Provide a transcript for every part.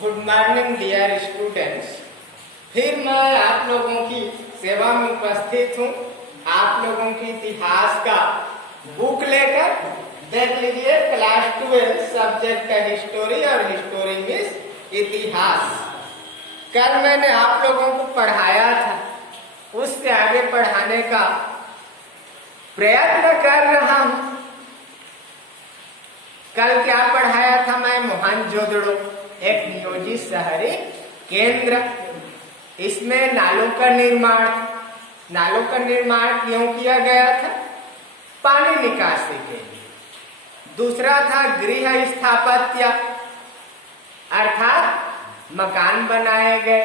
Good morning dear students. फिर मैं आप लोगों की सेवा में उपस्थित हूँ। आप लोगों की इतिहास का बुक लेकर देख लीजिए। क्लास 12 सब्जेक्ट है हिस्टोरी और हिस्टोरी मीन्स इतिहास। कल मैंने आप लोगों को पढ़ाया था, उससे आगे पढ़ाने का प्रयत्न कर रहा हूँ। कल क्या पढ़ाया था मैं? मोहनजोदड़ो एक नियोजित शहरी केंद्र। इसमें नालों का निर्माण क्यों किया गया था? पानी निकासी के लिए। दूसरा था गृह स्थापत्य, अर्थात मकान बनाए गए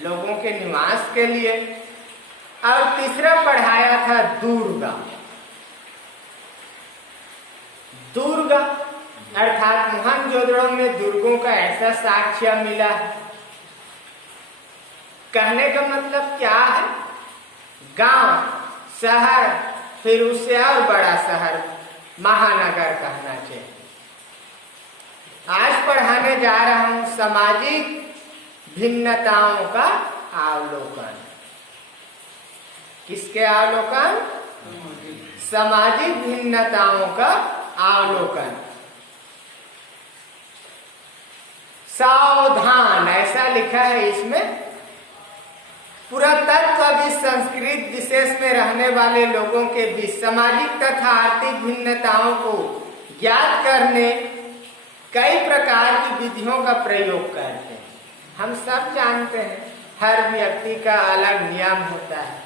लोगों के निवास के लिए। और तीसरा पढ़ाया था दुर्ग अर्थात मोहनजोदड़ो में दुर्गों का ऐसा साक्ष्य मिला। कहने का मतलब क्या है? गांव, शहर, फिर उससे और बड़ा शहर, महानगर कहना चाहिए। आज पढ़ाने जा रहा हूं सामाजिक भिन्नताओं का अवलोकन। किसके अवलोकन? सामाजिक भिन्नताओं का अवलोकन। सावधान ऐसा लिखा है इसमें। पुरातत्व भी संस्कृत विशेष में रहने वाले लोगों के बीच सामाजिक तथा आर्थिक भिन्नताओं को ज्ञात करने कई प्रकार की विधियों का प्रयोग करते हैं। हम सब जानते हैं हर व्यक्ति का अलग नियम होता है,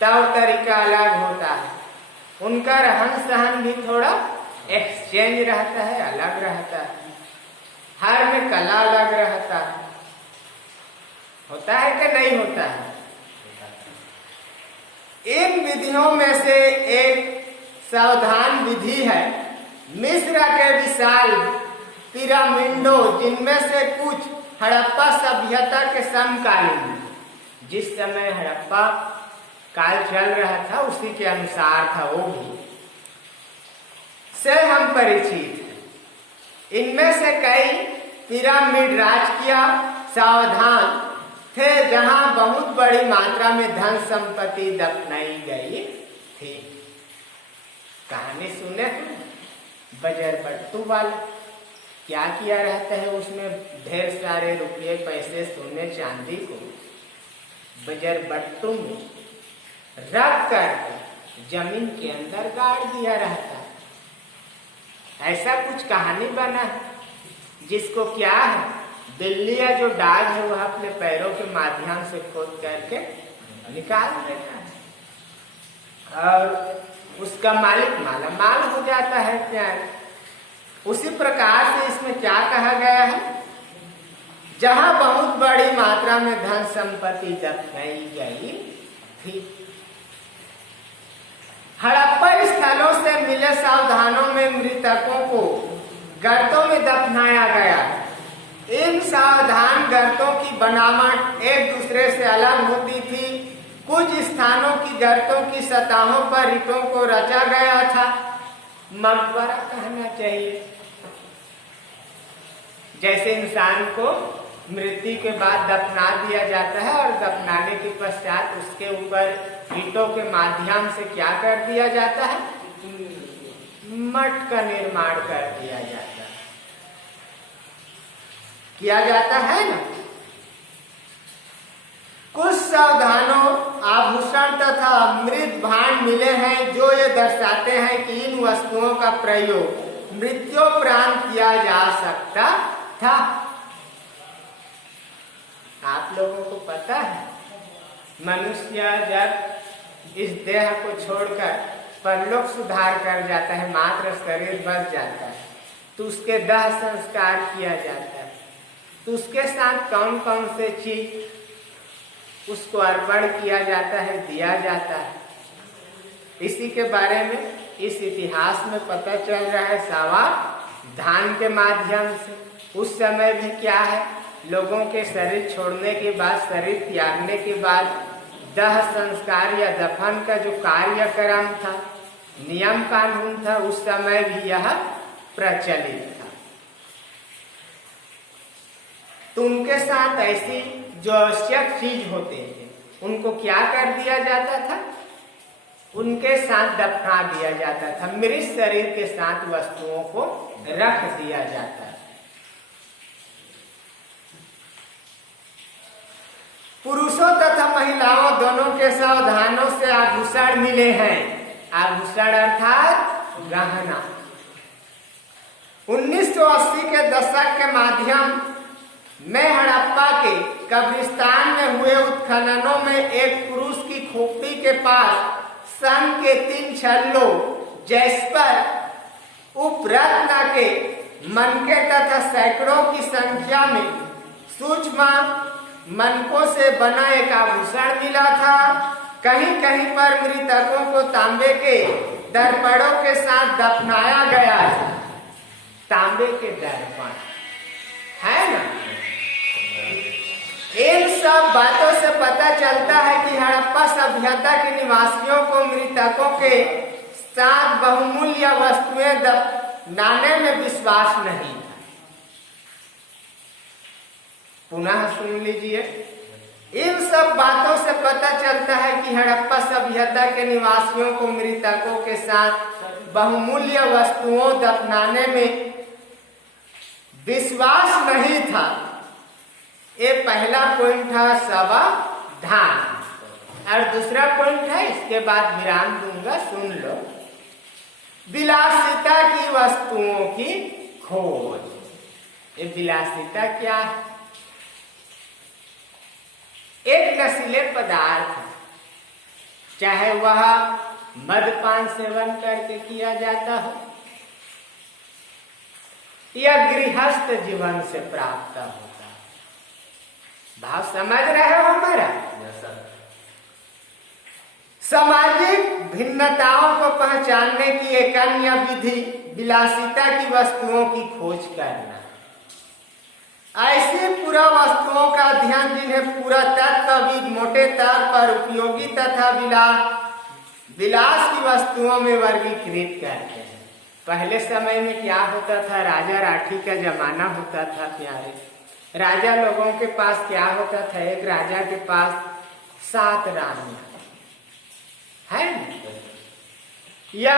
तौर तरीका अलग होता है, उनका रहन सहन भी थोड़ा एक्सचेंज रहता है, अलग रहता है। हर में कला अलग रहता है। होता है कि नहीं होता है? इन विधियों में से एक सावधान विधि है मिस्र के विशाल पिरामिडों, जिनमें से कुछ हड़प्पा सभ्यता के समकालीन, जिस समय हड़प्पा काल चल रहा था उसी के अनुसार था वो भी, से हम परिचित हैं। इनमें से कई पिरामिड राजकीय सावधान थे, जहां बहुत बड़ी मात्रा में धन संपत्ति दफनाई गई थी। कहानी सुने बजरबट्टू वाला? क्या किया रहता है उसमें? ढेर सारे रुपये, पैसे, सोने चांदी को बजरबट्टू में रख कर जमीन के अंदर गाड़ दिया रहता है। ऐसा कुछ कहानी बना है, जिसको क्या है, बिल्ली या जो डाग है वह अपने पैरों के माध्यम से खोद करके निकाल देता है और उसका मालिक मालामाल हो जाता है। क्या उसी प्रकार से इसमें क्या कहा गया है? जहां बहुत बड़ी मात्रा में धन संपत्ति दफनाई गई थी। हड़प्पा स्थलों से मिले सावधानों में मृतकों को गर्तों में दफनाया गया। इन सावधान गर्तों की बनावट एक दूसरे से अलग होती थी। कुछ स्थानों की गर्तों की सतहों पर ईंटों को रचा गया था। मकबरा कहना चाहिए। जैसे इंसान को मृत्यु के बाद दफना दिया जाता है और दफनाने के पश्चात उसके ऊपर ईंटों के माध्यम से क्या कर दिया जाता है? मठ का निर्माण कर दिया जाता है। किया जाता है ना। कुछ सावधानों आभूषण तथा अमृत भांड मिले हैं, जो ये दर्शाते हैं कि इन वस्तुओं का प्रयोग मृत्योपरांत किया जा सकता था। आप लोगों को पता है मनुष्य जब इस देह को छोड़कर परलोक सुधार कर जाता है, मात्र शरीर बच जाता है, तो उसके दाह संस्कार किया जाता है। तो उसके साथ कौन कौन से चीज उसको अर्पण किया जाता है, दिया जाता है, इसी के बारे में इस इतिहास में पता चल रहा है। सावधान के माध्यम से उस समय भी क्या है, लोगों के शरीर छोड़ने के बाद, शरीर त्यागने के बाद दाह संस्कार या दफन का जो कार्यक्रम था, नियम कानून था, उस समय भी यह प्रचलित था। तो उनके साथ ऐसी जो आवश्यक चीज होते थे उनको क्या कर दिया जाता था, उनके साथ दफना दिया जाता था, मृत शरीर के साथ वस्तुओं को रख दिया जाता था। पुरुषों तथा महिलाओं दोनों के सावधानों से आभूषण मिले हैं। आभूषण अर्थात गहना। 1980 के दशक के माध्यम में हड़प्पा के कब्रिस्तान में हुए उत्खननों में एक पुरुष की खोपड़ी के पास सन के 3 छल्लों, जैस्पर, उपरत्न के मनके तथा सैकड़ों की संख्या में सूक्ष्म मनकों से बना एक आभूषण मिला था। कहीं कहीं पर मृतकों को तांबे के दर्पणों के साथ दफनाया गया था। तांबे के दर्पण है ना। इन सब बातों से पता चलता है कि हड़प्पा सभ्यता के निवासियों को मृतकों के साथ बहुमूल्य वस्तुएं दफनाने में विश्वास नहीं था। पुनः सुन लीजिए। इन सब बातों से पता चलता है कि हड़प्पा सभ्यता के निवासियों को मृतकों के साथ बहुमूल्य वस्तुओं दफनाने में विश्वास नहीं था। ये पहला पॉइंट था सावधान। और दूसरा पॉइंट है, इसके बाद विराम दूंगा, सुन लो। विलासिता की वस्तुओं की खोज। ये विलासिता क्या है? एक नशीले पदार्थ, चाहे वह मदपान सेवन करके किया जाता हो या गृहस्थ जीवन से प्राप्त होता है। भाव समझ रहे हो हमारा? सामाजिक भिन्नताओं को पहचानने की एक अन्य विधि विलासिता की वस्तुओं की खोज करना। ऐसी पूरा वस्तुओं का अध्ययन जिन्हें पूरा तत्वविद मोटे तौर पर उपयोगी तथा विलास की वस्तुओं में वर्गीकृत करते हैं। पहले समय में क्या होता था, राजा राठी का जमाना होता था प्यारे। राजा लोगों के पास क्या होता था, एक राजा के पास 7 रानियां है या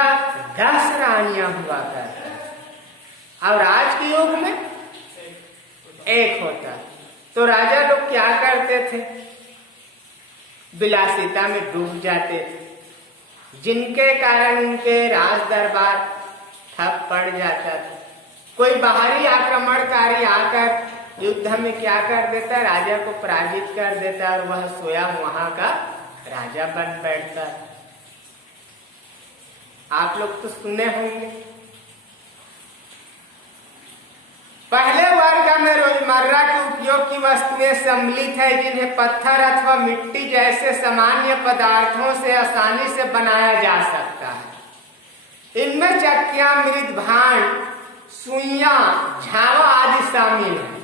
10 रानियां हुआ करता। और आज के युग में एक होता। तो राजा लोग क्या करते थे, विलासिता में डूब जाते थे, जिनके कारण उनके राज दरबार ठप पड़ जाता था। कोई बाहरी आक्रमणकारी आकर युद्ध में क्या कर देता, राजा को पराजित कर देता और वह स्वयं वहां का राजा बन बैठता। आप लोग तो सुने होंगे। पहले वर्ग में रोजमर्रा के उपयोग की वस्तुएं सम्मिलित है, जिन्हें पत्थर अथवा मिट्टी जैसे सामान्य पदार्थों से आसानी से बनाया जा सकता है। इनमें चक्कियां, मृद भांड, सुइयां, झावा आदि शामिल है।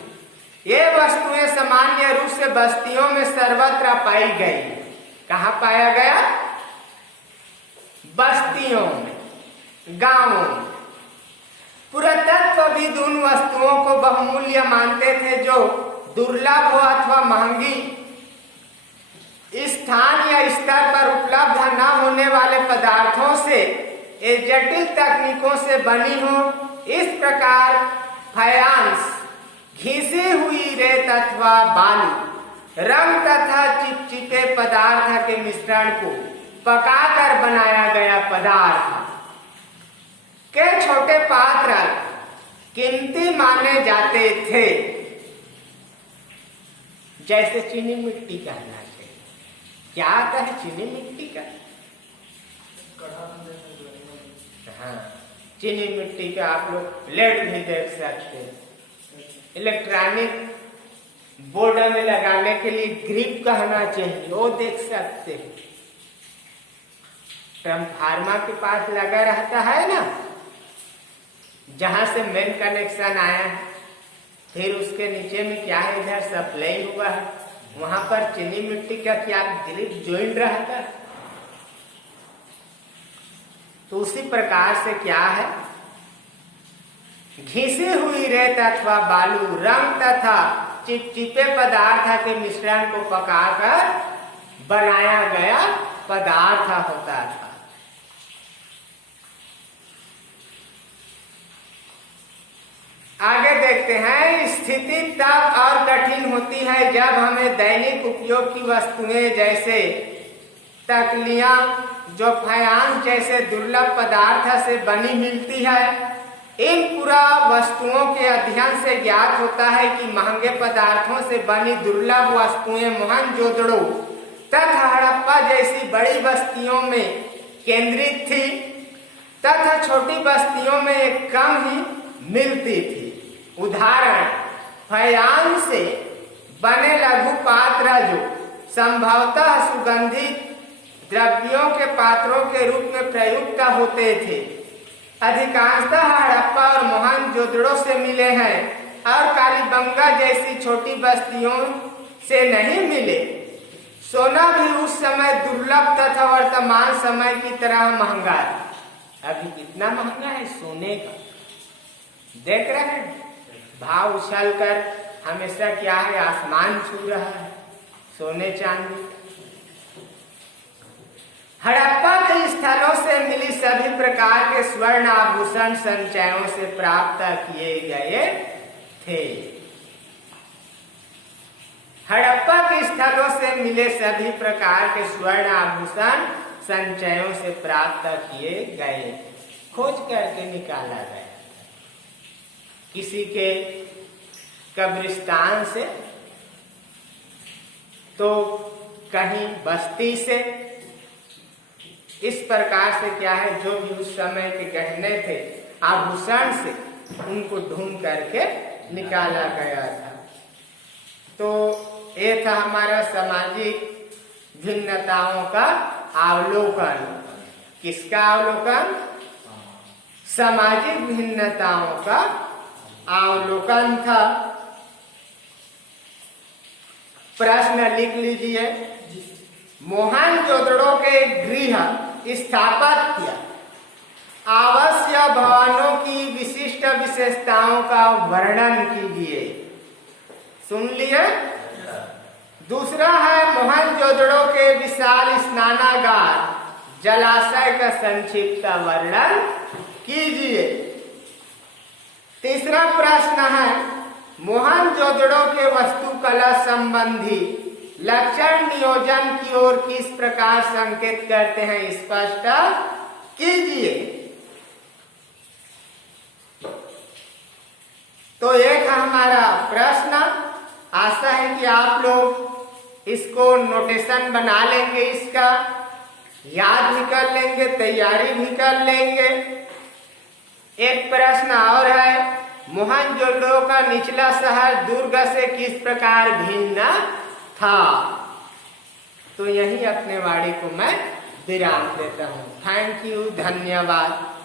ये वस्तुएं सामान्य रूप से बस्तियों में सर्वत्र पाई गई। कहाँ पाया गया? बस्तियों में, गांवों में। पुरातत्वविद उन वस्तुओं को बहुमूल्य मानते थे जो दुर्लभ हो अथवा महंगी, स्थान या स्तर पर उपलब्ध न होने वाले पदार्थों से या जटिल तकनीकों से बनी हो। इस प्रकार फायांस, घिसी हुई रेत अथवा बालू, रंग तथा चिपचिपे पदार्थ के मिश्रण को पकाकर बनाया गया पदार्थ के छोटे पात्र कीमती माने जाते थे। जैसे चीनी मिट्टी कहना चाहिए। क्या आता है चीनी मिट्टी का? हाँ, चीनी मिट्टी का आप लोग प्लेट भी देख सकते हैं। इलेक्ट्रॉनिक बोर्ड में लगाने के लिए ग्रिप कहना चाहिए, वो देख सकते हैं। ट्रांसफार्मर के पास लगा रहता है ना, जहां से मेन कनेक्शन आया है, फिर उसके नीचे में क्या है, इधर सप्लाई हुआ है, वहां पर चीनी मिट्टी का क्या ग्रिप ज्वाइंट रहता है। तो उसी प्रकार से क्या है, घिसी हुई रेत अथवा बालू, रंग तथा चिपचिपे पदार्थ के मिश्रण को पकाकर बनाया गया पदार्थ होता था। आगे देखते हैं, स्थिति तब और कठिन होती है जब हमें दैनिक उपयोग की वस्तुएं जैसे तकलियां जो फायांस जैसे दुर्लभ पदार्थ से बनी मिलती है। इन पूरा वस्तुओं के अध्ययन से ज्ञात होता है कि महंगे पदार्थों से बनी दुर्लभ वस्तुएं मोहनजोदड़ो तथा हड़प्पा जैसी बड़ी बस्तियों में केंद्रित थी तथा छोटी बस्तियों में कम ही मिलती थी। उदाहरण, फायांस से बने लघु पात्र जो संभवतः सुगंधित द्रव्यों के पात्रों के रूप में प्रयुक्त होते थे, अधिकांशतः हड़प्पा और मोहनजोदड़ो से मिले हैं और कालीबंगा जैसी छोटी बस्तियों से नहीं मिले। सोना भी उस समय दुर्लभ तथा वर्तमान समय की तरह महंगा है। अभी कितना महंगा है सोने का, देख रहे हैं, भाव उछलकर हमेशा क्या है, आसमान छू रहा है सोने चांदी। हड़प्पा के स्थलों से मिली सभी प्रकार के स्वर्ण आभूषण संचयों से प्राप्त किए गए थे। हड़प्पा के स्थलों से मिले सभी प्रकार के स्वर्ण आभूषण संचयों से प्राप्त किए गए, खोज करके निकाला गया। किसी के कब्रिस्तान से तो कहीं बस्ती से, इस प्रकार से क्या है, जो भी उस समय के गहने थे आभूषण से उनको ढूंढ करके निकाला गया था। तो ये था हमारा सामाजिक भिन्नताओं का अवलोकन। किसका अवलोकन? सामाजिक भिन्नताओं का अवलोकन था। प्रश्न लिख लीजिए। मोहनजोदड़ो के गृह स्थापत्य आवासीय भवनों की विशिष्ट विशेषताओं का वर्णन कीजिए। सुन लिए? दूसरा है मोहनजोदड़ो के विशाल स्नानागार जलाशय का संक्षिप्त वर्णन कीजिए। तीसरा प्रश्न है मोहनजोदड़ो के वास्तुकला संबंधी लक्षण नियोजन की ओर किस प्रकार संकेत करते हैं, स्पष्ट कीजिए। तो एक हमारा प्रश्न, आशा है कि आप लोग इसको नोटेशन बना लेंगे, इसका याद भी कर लेंगे, तैयारी भी कर लेंगे। एक प्रश्न और है, मोहनजोदड़ो का निचला शहर दुर्ग से किस प्रकार भिन्न था। तो यही अपने वाणी को मैं विराम देता हूँ। थैंक यू, धन्यवाद।